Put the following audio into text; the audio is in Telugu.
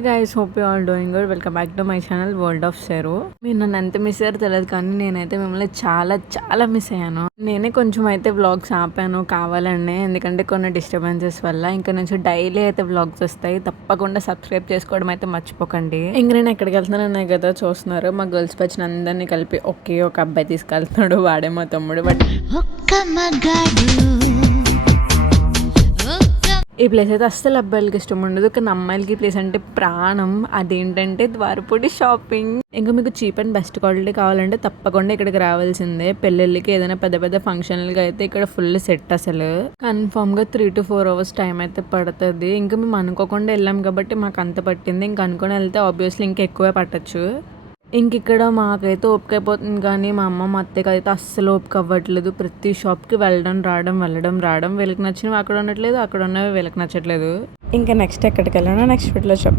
Hi guys, hope you all doing good. Welcome back to my channel world of serow. మీరు నన్ను ఎంత మిస్ అయ్యారో తెలియదు, కానీ నేనైతే మిమ్మల్ని చాలా చాలా మిస్ అయ్యాను. నేనే కొంచెం అయితే వ్లాగ్స్ ఆపాను కావాలండి, ఎందుకంటే కొన్ని డిస్టర్బెన్సెస్ వల్ల. ఇంకా నుంచి డైలీ అయితే వ్లాగ్స్ వస్తాయి, తప్పకుండా సబ్స్క్రైబ్ చేసుకోవడం అయితే మర్చిపోకండి. ఇంక నేను ఎక్కడికి వెళ్తున్నాననే కదా చూస్తున్నారు. మా గర్ల్స్ బ్యాచ్ అందరినీ కలిపి ఒక అబ్బాయి తీసుకెళ్తున్నాడు, వాడే మా తమ్ముడు. బట్ ఈ ప్లేస్ అయితే అస్సలు అబ్బాయిలకి ఇష్టం ఉండదు, కానీ అమ్మాయిలకి ఈ ప్లేస్ అంటే ప్రాణం. అదేంటంటే ద్వారపూడి షాపింగ్. ఇంకా మీకు చీప్ అండ్ బెస్ట్ క్వాలిటీ కావాలంటే తప్పకుండా ఇక్కడికి రావాల్సిందే. పెళ్ళిళ్ళకి ఏదైనా పెద్ద పెద్ద ఫంక్షన్లకి అయితే ఇక్కడ ఫుల్ సెట్. అసలు కన్ఫామ్ గా 3 to 4 hours టైం అయితే పడుతుంది. ఇంకా మేము అనుకోకుండా వెళ్ళాం కాబట్టి మాకు అంత పట్టింది. ఇంకా అనుకుని వెళ్తే ఆబ్వియస్లీ ఇంకా ఎక్కువే పట్టచ్చు. ఇంక ఇక్కడ మాకైతే ఓపిక అయిపోతుంది, కానీ మా అమ్మ మా అత్తయ్యకి అయితే అస్సలు ఓపిక అవ్వట్లేదు. ప్రతి షాప్కి వెళ్ళడం రావడం వీళ్ళకి నచ్చినవి అక్కడ ఉండట్లేదు, అక్కడ ఉన్నవి వీళ్ళకి నచ్చట్లేదు. ఇంకా నెక్స్ట్ ఎక్కడికి వెళ్ళానో నెక్స్ట్ వీడియోలో చెప్తాను.